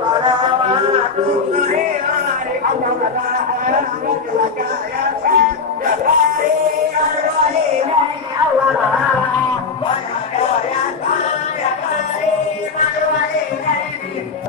صلوات الله عليك لك يا باري الوليدين الله يا كريم الوليدين